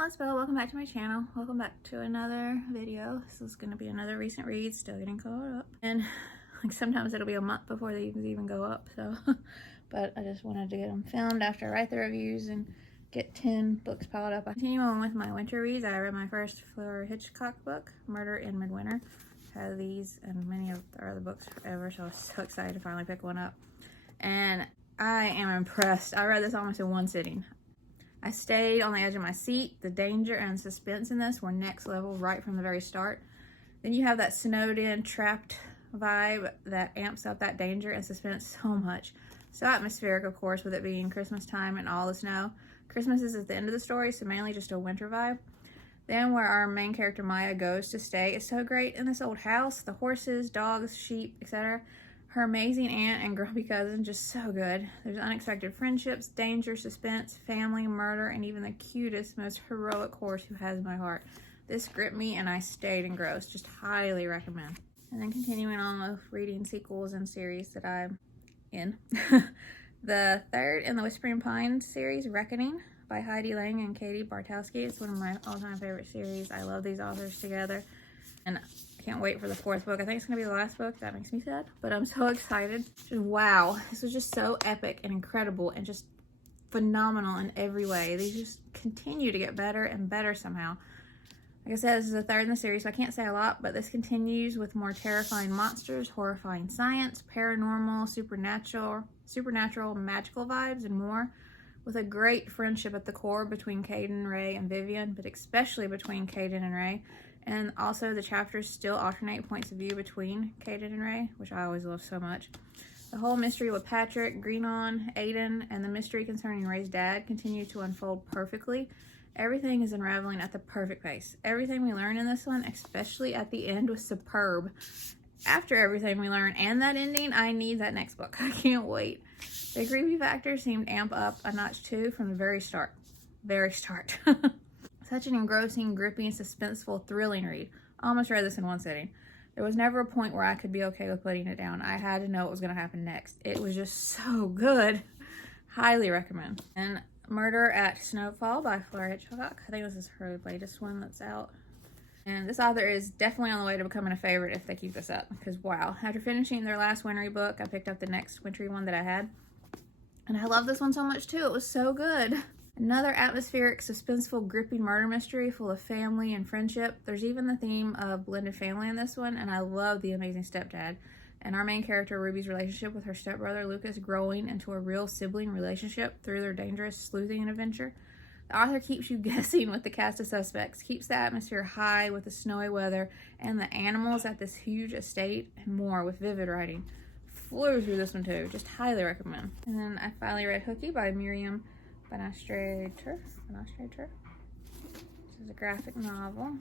Mirelle, it's Belle. Welcome back to my channel. Welcome back to another video. This is going to be another recent read, still getting caught up. And like sometimes it'll be a month before they even go up, so. But I just wanted to get them filmed after I write the reviews and get 10 books piled up. I continue on with my winter reads. I read my first Fleur Hitchcock book, Murder in Midwinter. I've had these and many of the other books forever, so I was so excited to finally pick one up. And I am impressed. I read this almost in one sitting. I stayed on the edge of my seat. The danger and suspense in this were next level right from the very start. Then you have that snowed in, trapped vibe that amps up that danger and suspense so much. So atmospheric, of course, with it being Christmas time and all the snow. Christmas is at the end of the story, so mainly just a winter vibe. Then where our main character Maya goes to stay is so great in this old house. The horses, dogs, sheep, etc. Her amazing aunt and grumpy cousin, just so good. There's unexpected friendships, danger, suspense, family, murder, and even the cutest, most heroic horse who has my heart. This gripped me and I stayed engrossed. Just highly recommend. And then continuing on with reading sequels and series that I'm in. The third in the Whispering Pines series, Reckoning, by Heidi and Kati Bartkowski. It's one of my all-time favorite series. I love these authors together. And I can't wait for the fourth book. I think it's going to be the last book. That makes me sad. But I'm so excited. Just wow. This was just so epic and incredible and just phenomenal in every way. They just continue to get better and better somehow. Like I said, this is the third in the series, so I can't say a lot, but this continues with more terrifying monsters, horrifying science, paranormal, supernatural, magical vibes, and more, with a great friendship at the core between Caden, Ray, and Vivian, but especially between Caden and Ray. And also the chapters still alternate points of view between Caden and Ray, which I always love so much. The whole mystery with Patrick, Greenon, Aiden, and the mystery concerning Ray's dad continue to unfold perfectly. Everything is unraveling at the perfect pace. Everything we learn in this one, especially at the end, was superb. After everything we learn and that ending, I need that next book. I can't wait. The creepy factor seemed amp up a notch too from the very start. Such an engrossing, gripping, suspenseful, thrilling read. I almost read this in one sitting. There was never a point where I could be okay with putting it down. I had to know what was going to happen next. It was just so good. Highly recommend. And Murder at Snowfall by Fleur Hitchcock. I think this is her latest one that's out. And this author is definitely on the way to becoming a favorite if they keep this up. Because wow, after finishing their last wintry book, I picked up the next wintry one that I had. And I love this one so much too. It was so good. Another atmospheric, suspenseful, gripping murder mystery full of family and friendship. There's even the theme of blended family in this one. And I love the amazing stepdad. And our main character, Ruby's relationship with her stepbrother, Lucas, growing into a real sibling relationship through their dangerous sleuthing adventure. The author keeps you guessing with the cast of suspects, keeps the atmosphere high with the snowy weather and the animals at this huge estate, and more with vivid writing. Flew through this one too. Just highly recommend. And then I finally read Hooky by Miriam Bonastre. This is a graphic novel.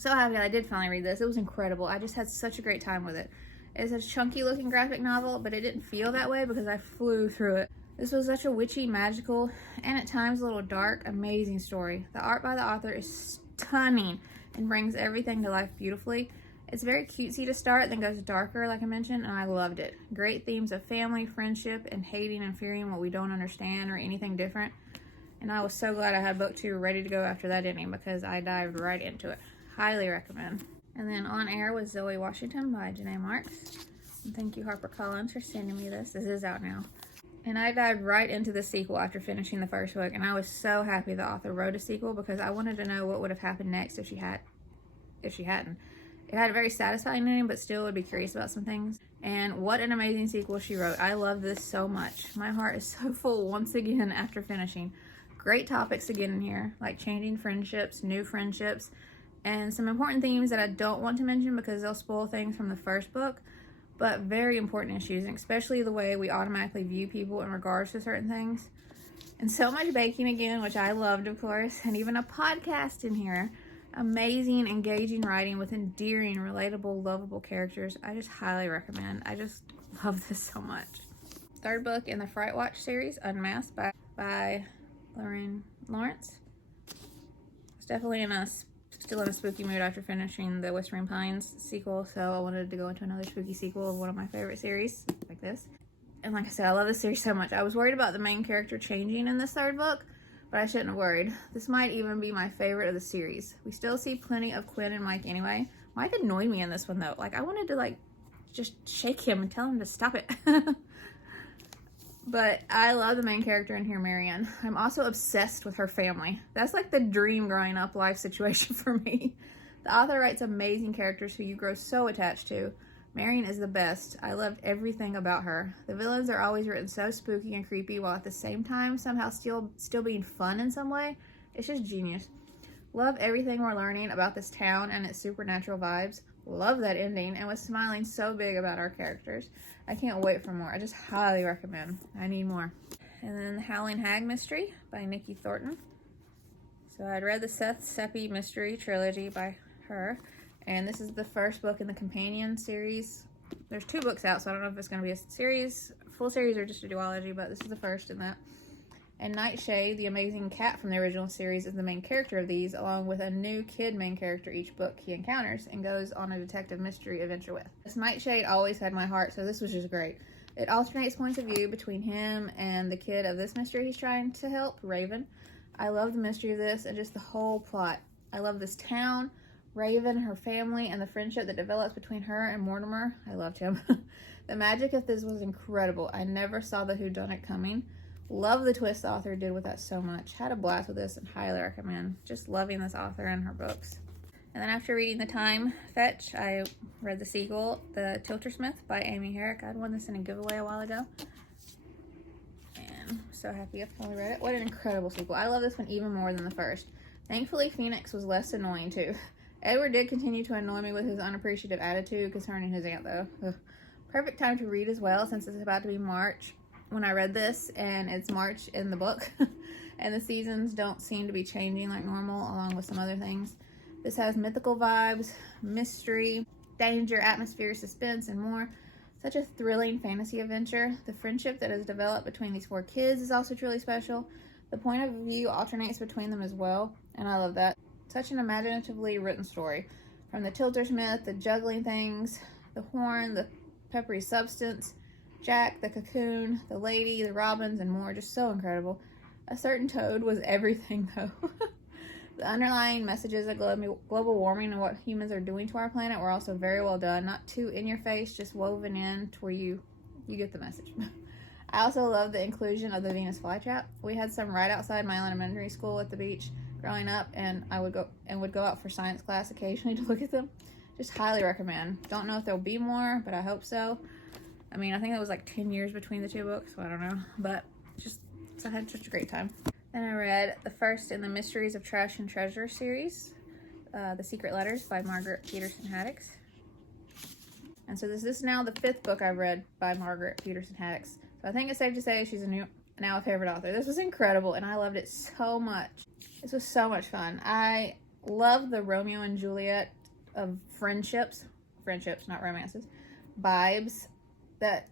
So happy I did finally read this. It was incredible. I just had such a great time with it. It's a chunky looking graphic novel, but it didn't feel that way because I flew through it. This was such a witchy, magical, and at times a little dark, amazing story. The art by the author is stunning and brings everything to life beautifully. It's very cutesy to start, then goes darker like I mentioned, and I loved it. Great themes of family, friendship, and hating and fearing what we don't understand or anything different. And I was so glad I had book 2 ready to go after that ending because I dived right into it. Highly recommend. And then On Air with Zoe Washington by Janae Marks. And thank you HarperCollins for sending me this. This is out now. And I dived right into the sequel after finishing the first book, and I was so happy the author wrote a sequel because I wanted to know what would have happened next if she hadn't. It had a very satisfying ending, but still would be curious about some things. And what an amazing sequel she wrote. I love this so much. My heart is so full once again after finishing. Great topics to get in here, like changing friendships, new friendships, and some important themes that I don't want to mention because they'll spoil things from the first book, but very important issues, and especially the way we automatically view people in regards to certain things. And so much baking again, which I loved, of course, and even a podcast in here. Amazing, engaging writing with endearing, relatable, lovable characters. I just highly recommend. I just love this so much. Third book in the Fright Watch series, Unmasked by Lorien. It's definitely still in a spooky mood after finishing the Whispering Pines sequel, so I wanted to go into another spooky sequel of one of my favorite series like this. And like I said, I love this series so much. I was worried about the main character changing in this third book, but I shouldn't have worried. This might even be my favorite of the series. We still see plenty of Quinn and Mike anyway. Mike annoyed me in this one though. Like, I wanted to like just shake him and tell him to stop it. But I love the main character in here, Miriam. I'm also obsessed with her family. That's like the dream growing up life situation for me. The author writes amazing characters who you grow so attached to. Miriam is the best. I loved everything about her. The villains are always written so spooky and creepy while at the same time somehow still being fun in some way. It's just genius. Love everything we're learning about this town and its supernatural vibes. Love that ending and was smiling so big about our characters. I can't wait for more. I just highly recommend. I need more. And then the Howling Hag Mystery by Nicki Thornton. So I'd read the Seth Seppi Mystery Trilogy by her. And this is the first book in the companion series. There's 2 books out, so I don't know if it's going to be a series, full series, or just a duology, but this is the first in that. And Nightshade, the amazing cat from the original series, is the main character of these, along with a new kid main character each book he encounters and goes on a detective mystery adventure with. This Nightshade always had my heart, so this was just great. It alternates points of view between him and the kid of this mystery he's trying to help, Raven. I love the mystery of this and just the whole plot. I love this town, Raven, her family, and the friendship that develops between her and Mortimer. I loved him. The magic of this was incredible. I never saw the whodunit coming. Love the twist the author did with that so much. Had a blast with this and highly recommend. Just loving this author and her books. And then after reading The Time Fetch, I read the sequel, The Tiltersmith by Amy Herrick. I'd won this in a giveaway a while ago. And I'm so happy I finally read it. What an incredible sequel. I love this one even more than the first. Thankfully, Phoenix was less annoying too. Edward did continue to annoy me with his unappreciative attitude concerning his aunt though. Ugh. Perfect time to read as well since it's about to be March when I read this, and it's March in the book. And the seasons don't seem to be changing like normal, along with some other things. This has mythical vibes, mystery, danger, atmosphere, suspense, and more. Such a thrilling fantasy adventure. The friendship that is developed between these 4 kids is also truly special. The point of view alternates between them as well, and I love that. Such an imaginatively written story. From the Tiltersmith, the juggling things, the horn, the peppery substance, Jack, the cocoon, the lady, the robins, and more. Just so incredible. A certain toad was everything though. The underlying messages of global warming and what humans are doing to our planet were also very well done. Not too in your face, just woven in to where you get the message. I also love the inclusion of the Venus flytrap. We had some right outside my elementary school at the beach growing up, and I would go out for science class occasionally to look at them. Just highly recommend. Don't know if there'll be more, but I hope so. I mean, I think it was like 10 years between the 2 books, so I don't know. But I had such a great time. Then I read the first in the Mysteries of Trash and Treasure series, The Secret Letters by Margaret Peterson Haddix. And so this is now the 5th book I've read by Margaret Peterson Haddix. So I think it's safe to say she's now a favorite author. This was incredible, and I loved it so much. This was so much fun. I love the Romeo and Juliet of friendships, not romances, vibes that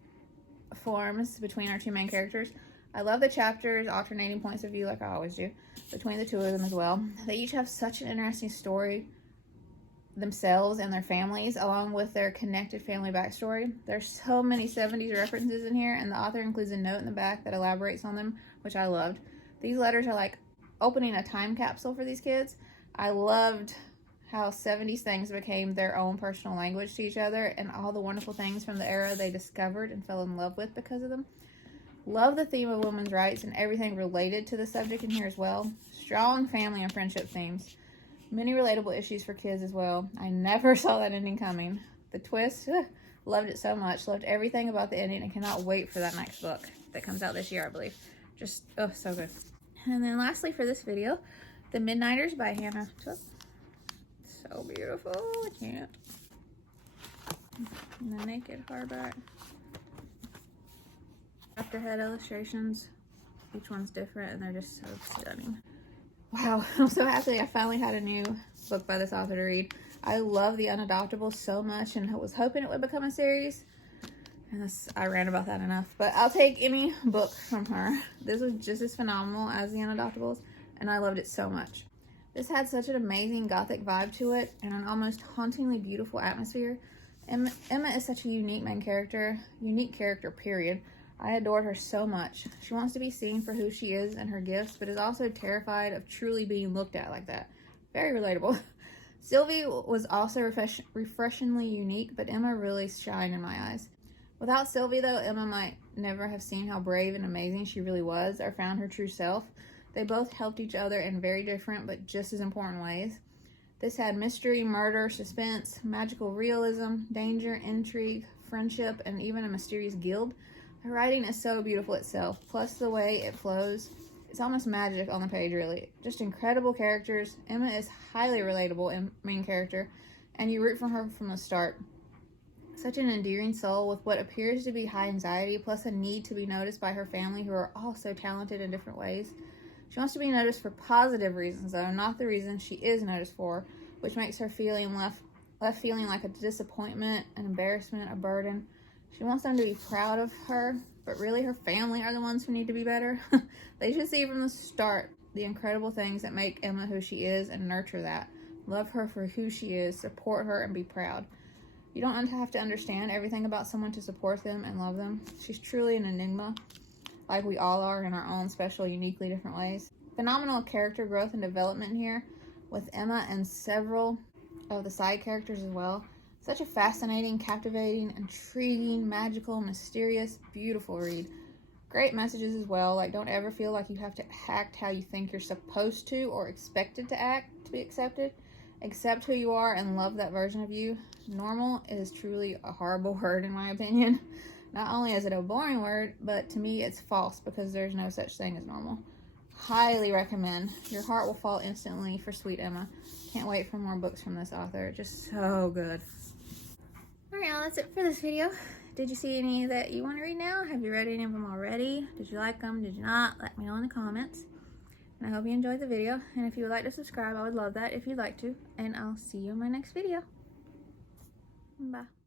forms between our 2 main characters. I love the chapters alternating points of view like I always do between the 2 of them as well. They each have such an interesting story themselves and their families, along with their connected family backstory. There's so many 70s references in here, and the author includes a note in the back that elaborates on them, which I loved. These letters are like opening a time capsule for these kids. I loved how 70s things became their own personal language to each other, and all the wonderful things from the era they discovered and fell in love with because of them. Love the theme of women's rights and everything related to the subject in here as well. Strong family and friendship themes. Many relatable issues for kids as well. I never saw that ending coming. The twist, loved it so much. Loved everything about the ending and cannot wait for that next book that comes out this year, I believe. Just, oh, so good. And then lastly for this video, The Midnighters by Hannah Took. So beautiful, I can't. And the naked hardback. Afterhead illustrations. Each one's different and they're just so stunning. Wow, I'm so happy I finally had a new book by this author to read. I love The Unadoptables so much and was hoping it would become a series. And I ran about that enough. But I'll take any book from her. This was just as phenomenal as The Unadoptables, and I loved it so much. This had such an amazing gothic vibe to it and an almost hauntingly beautiful atmosphere. Emma is such a unique main character, period. I adored her so much. She wants to be seen for who she is and her gifts, but is also terrified of truly being looked at like that. Very relatable. Sylvie was also refreshingly unique, but Emma really shined in my eyes. Without Sylvie, though, Emma might never have seen how brave and amazing she really was, or found her true self. They both helped each other in very different but just as important ways. This had mystery, murder, suspense, magical realism, danger, intrigue, friendship, and even a mysterious guild. The writing is so beautiful itself, plus the way it flows. It's almost magic on the page, really. Just incredible characters. Emma is highly relatable in main character, and you root for her from the start. Such an endearing soul with what appears to be high anxiety, plus a need to be noticed by her family, who are all so talented in different ways. She wants to be noticed for positive reasons, though, not the reasons she is noticed for, which makes her left feeling like a disappointment, an embarrassment, a burden. She wants them to be proud of her, but really her family are the ones who need to be better. They should see from the start the incredible things that make Emma who she is and nurture that. Love her for who she is, support her, and be proud. You don't have to understand everything about someone to support them and love them. She's truly an enigma, like we all are in our own special, uniquely different ways. Phenomenal character growth and development here with Emma and several of the side characters as well. Such a fascinating, captivating, intriguing, magical, mysterious, beautiful read. Great messages as well, like don't ever feel like you have to act how you think you're supposed to or expected to act to be accepted. Accept who you are and love that version of you. Normal is truly a horrible word in my opinion. Not only is it a boring word, but to me it's false because there's no such thing as normal. Highly recommend. Your heart will fall instantly for Sweet Emma. Can't wait for more books from this author. Just so good. Alright, y'all, that's it for this video. Did you see any that you want to read now? Have you read any of them already? Did you like them? Did you not? Let me know in the comments. And I hope you enjoyed the video. And if you would like to subscribe, I would love that if you'd like to. And I'll see you in my next video. Bye.